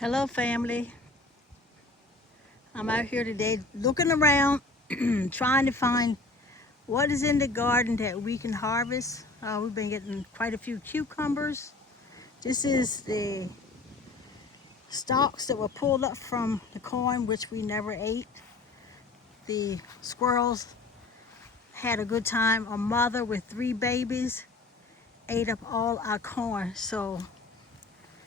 Hello family, I'm out here today looking around trying to find what is in the garden that we can harvest. We've been getting quite a few cucumbers. This is the stalks that were pulled up from the corn which we never ate. The squirrels had a good time. A mother with 3 babies ate up all our corn, so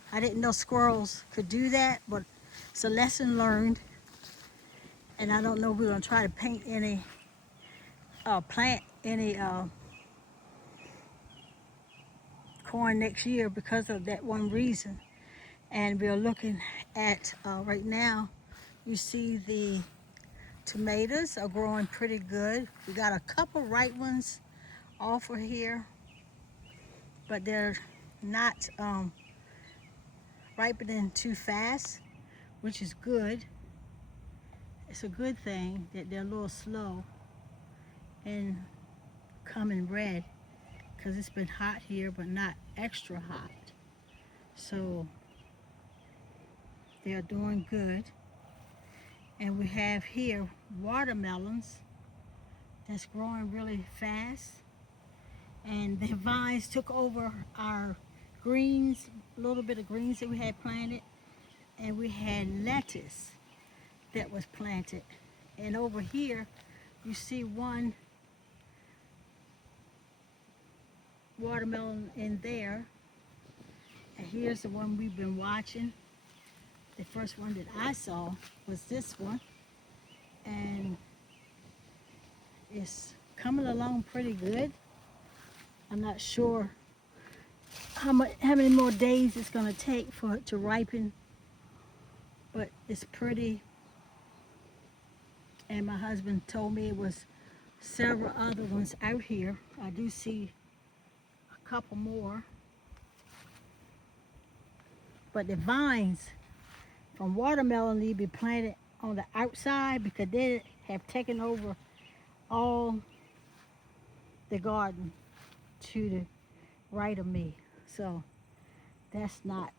I didn't know squirrels could do that, but it's a lesson learned. And I don't know if we're going to try to paint any plant any corn next year because of that one reason. And we're looking at right now, you see the tomatoes are growing pretty good. We got a couple ripe ones off of here, but they're not ripening too fast, which is good. It's a good thing that they're a little slow and coming red because it's been hot here, but not extra hot. So they're doing good. And we have here watermelons that's growing really fast. And the vines took over our greens, a little bit of greens that we had planted. And we had lettuce that was planted. And over here, you see one watermelon in there. And here's the one we've been watching. The first one that I saw was this one. And it's coming along pretty good. I'm not sure how many more days it's going to take for it to ripen, but it's pretty. And my husband told me it was several other ones out here. I do see a couple more, but the vines from watermelon need to be planted on the outside because they have taken over all the garden to the right of me. So that's not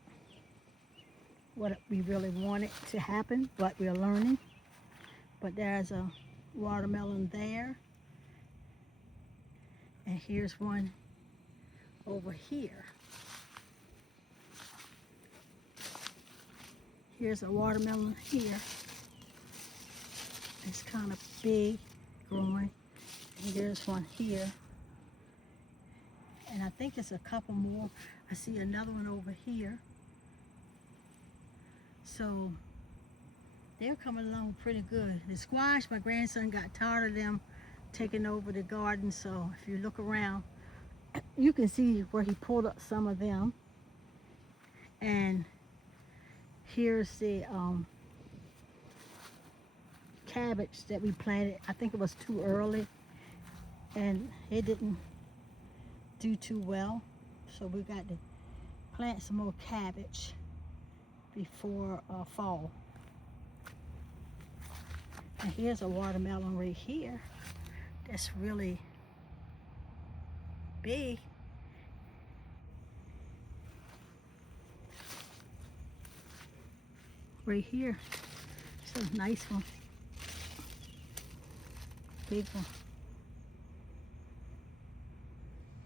what we really wanted to happen, but we're learning. But there's a watermelon there. And here's one over here. Here's a watermelon here. It's kind of big, growing. And there's one here. And I think it's a couple more. I see another one over here. So they're coming along pretty good. The squash, my grandson got tired of them taking over the garden. So if you look around, you can see where he pulled up some of them. And here's the cabbage that we planted. I think it was too early and it didn't do too well. So we got to plant some more cabbage before fall. And here's a watermelon right here that's really big. Right here. It's a nice one. Big one.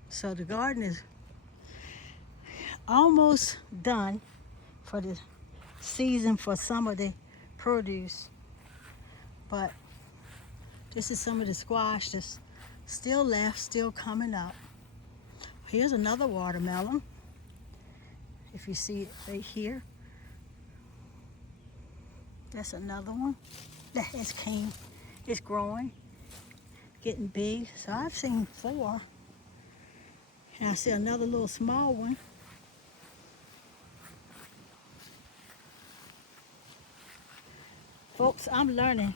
So the garden is almost done for the season for some of the produce. But this is some of the squash that's still left, still coming up. Here's another watermelon. If you see it right here. That's another one. That it's growing, getting big. So I've seen 4. And I see another little small one. Folks, I'm learning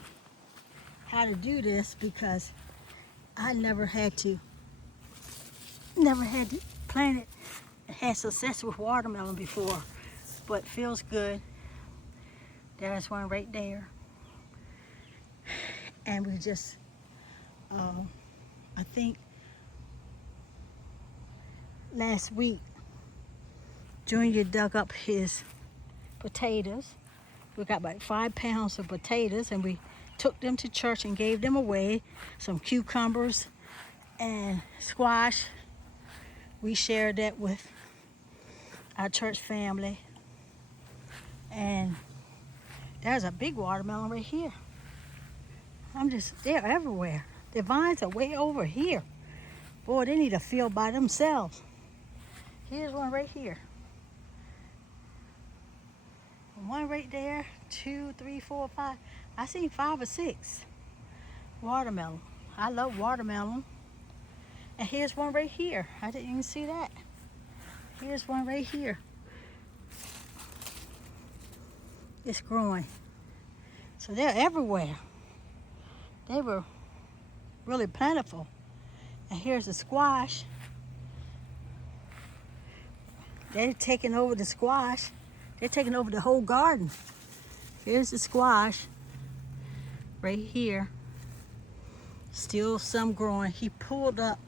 how to do this because I never had to plant it and had success with watermelon before, but it feels good. There's one right there. And we just, I think last week, Junior dug up his potatoes. We got about 5 pounds of potatoes, and we took them to church and gave them away. Some cucumbers and squash. We shared that with our church family. And there's a big watermelon right here. They're everywhere. The vines are way over here. Boy, they need a field by themselves. Here's one right here. One right there, 2, 3, 4, 5. I seen 5 or 6 watermelon. I love watermelon. And here's one right here. I didn't even see that. Here's one right here. It's growing. So they're everywhere. They were really plentiful. And here's the squash. They're taking over the squash. They're taking over the whole garden. Here's the squash right here. Still some growing. He pulled up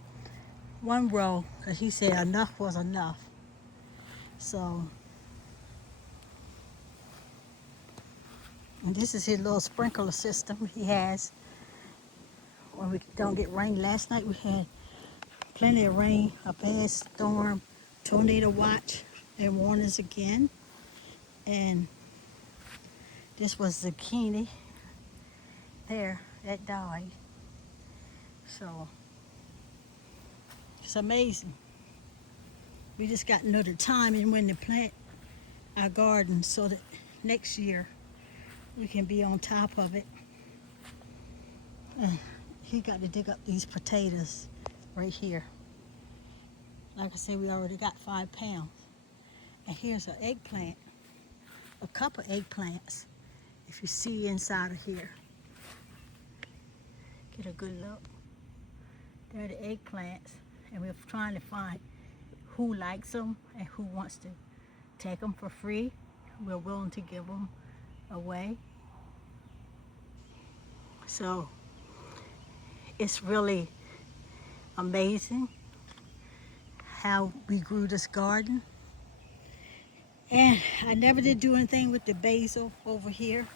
one row because he said enough was enough. So, and this is his little sprinkler system he has when we don't get rain. Last night we had plenty of rain, a bad storm, tornado watch, and warnings again. And this was zucchini there that died. So it's amazing. We just got to know the time and when to plant our garden so that next year we can be on top of it. He got to dig up these potatoes right here. Like I said, we already got 5 pounds. And here's an eggplant, a couple eggplants, if you see inside of here. Get a good look. They're the eggplants, and we're trying to find who likes them and who wants to take them for free. We're willing to give them away. So it's really amazing how we grew this garden. And I never did do anything with the basil over here.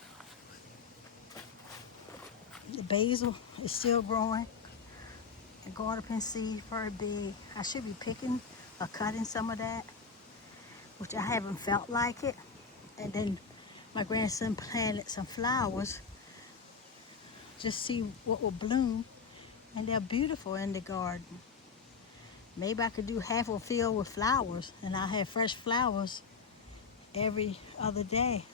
The basil is still growing and going up in seed very big. I should be picking or cutting some of that, which I haven't felt like it. And then my grandson planted some flowers, just see what will bloom, and they're beautiful in the garden. Maybe I could do half a field with flowers, and I have fresh flowers every other day.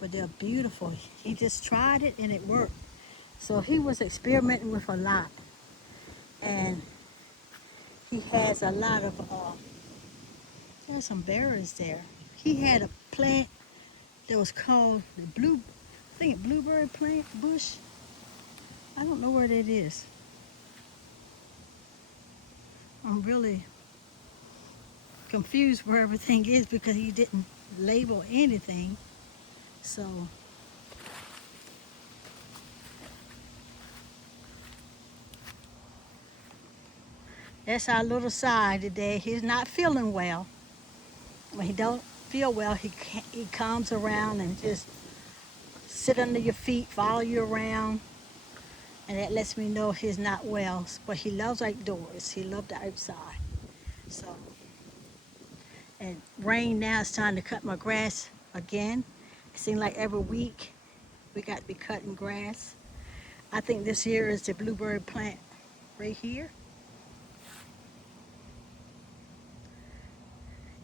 But they're beautiful. He just tried it and it worked. So he was experimenting with a lot. And he has a lot of, there's some berries there. He had a plant that was called the blueberry plant bush. I don't know where that is. I'm really confused where everything is because he didn't label anything. So that's our little side today. He's not feeling well. When he don't feel well, he comes around and just sit under your feet, follow you around, and that lets me know he's not well. But he loves outdoors. He loves the outside. So, and rain now, it's time to cut my grass again. It seems like every week we got to be cutting grass. I think this here is the blueberry plant right here.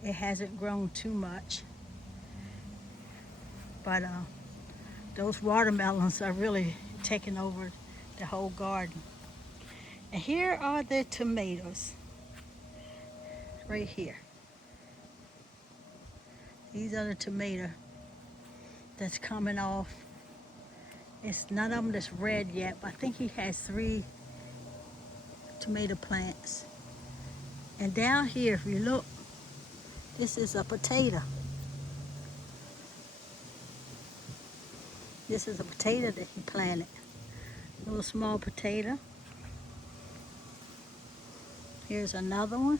It hasn't grown too much, but those watermelons are really taking over the whole garden. And here are the tomatoes right here. These are the tomato that's coming off. It's none of them that's red yet, but I think he has 3 tomato plants. And down here, if you look, this is a potato. This is a potato that he planted. A little small potato. Here's another one.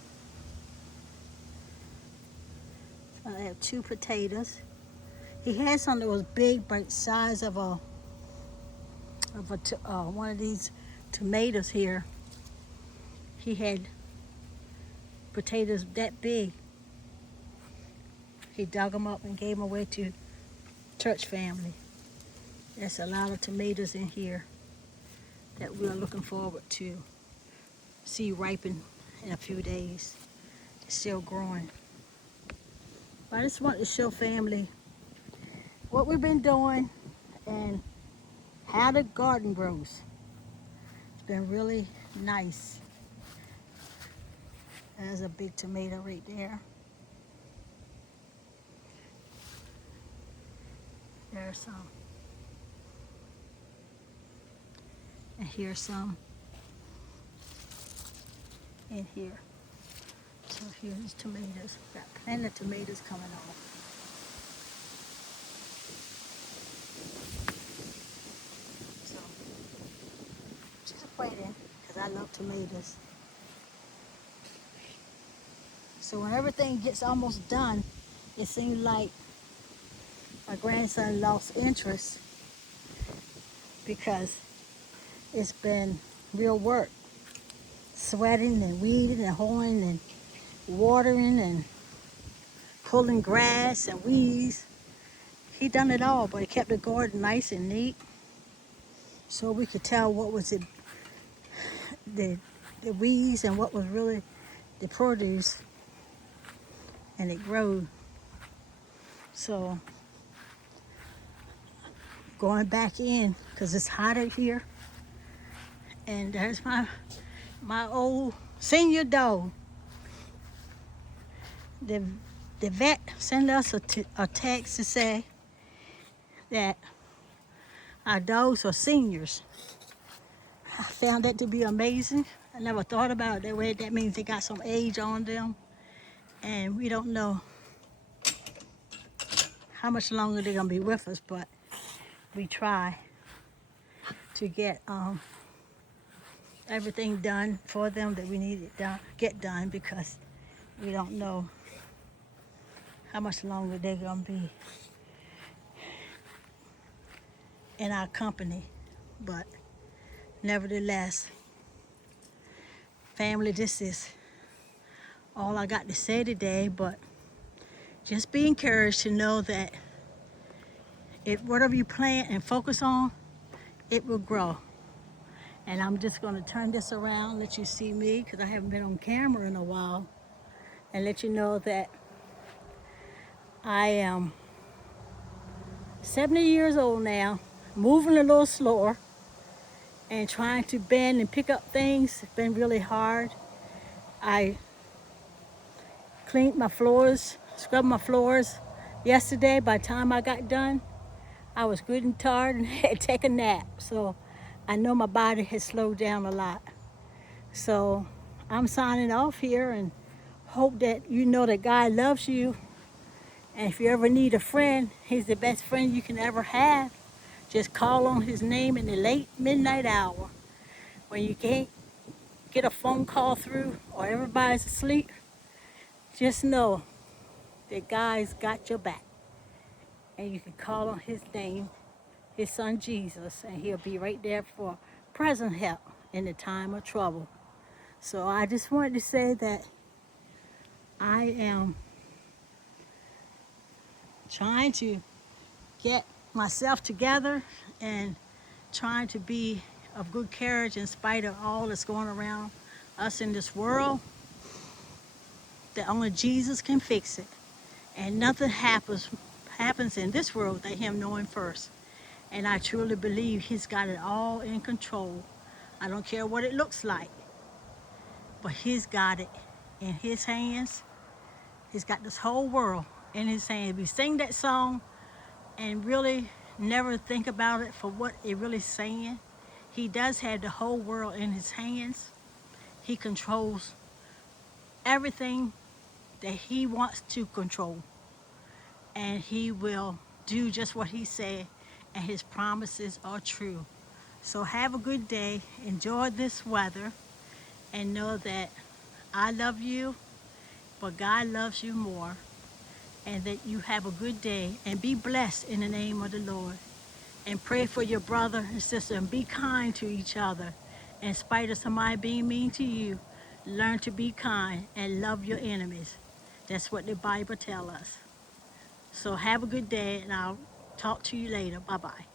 So I have 2 potatoes. He had some that was big, but size of one of these tomatoes here. He had potatoes that big. He dug them up and gave them away to church family. There's a lot of tomatoes in here that we're looking forward to see ripen in a few days. It's still growing. But I just want to show family what we've been doing and how the garden grows. It's been really nice. There's a big tomato right there. There's some. And here's some in here. So here's tomatoes. Got plenty of tomatoes coming off. So just waiting because I love tomatoes. So when everything gets almost done, it seems like my grandson lost interest because it's been real work. Sweating and weeding and hoeing and watering and pulling grass and weeds. He done it all, but he kept the garden nice and neat so we could tell what was the weeds and what was really the produce, and it grew. So going back in because it's hotter here, and there's my old senior dog. The vet sent us a text to say that our dogs are seniors. I found that to be amazing. I never thought about it that way. That means they got some age on them, and we don't know how much longer they're gonna be with us, but we try to get everything done for them that we need it done, get done, because we don't know how much longer they're gonna be in our company. But nevertheless, family, this is all I got to say today, but just be encouraged to know that if whatever you plant and focus on, it will grow. And I'm just going to turn this around, let you see me, because I haven't been on camera in a while, and let you know that I am 70 years old now, moving a little slower, and trying to bend and pick up things. It's been really hard. I cleaned my floors, scrubbed my floors yesterday. By the time I got done, I was good and tired and had to take a nap. So I know my body has slowed down a lot. So I'm signing off here and hope that you know that God loves you. And if you ever need a friend, he's the best friend you can ever have. Just call on his name in the late midnight hour when you can't get a phone call through or everybody's asleep. Just know that God's got your back. And you can call on his name, his son Jesus, and he'll be right there for present help in the time of trouble. So I just wanted to say that I am trying to get myself together and trying to be of good courage in spite of all that's going around us in this world. That only Jesus can fix it. And nothing happens in this world without him knowing first. And I truly believe he's got it all in control. I don't care what it looks like, but he's got it in his hands. He's got this whole world in his hands. We sing that song and really never think about it for what it really is saying. He does have the whole world in his hands. He controls everything that he wants to control. And he will do just what he said, and his promises are true. So have a good day, enjoy this weather, and know that I love you, but God loves you more. and that you have a good day and be blessed in the name of the Lord. And pray for your brother and sister and be kind to each other. In spite of somebody being mean to you, learn to be kind and love your enemies. That's what the Bible tells us. So have a good day, and I'll talk to you later. Bye-bye.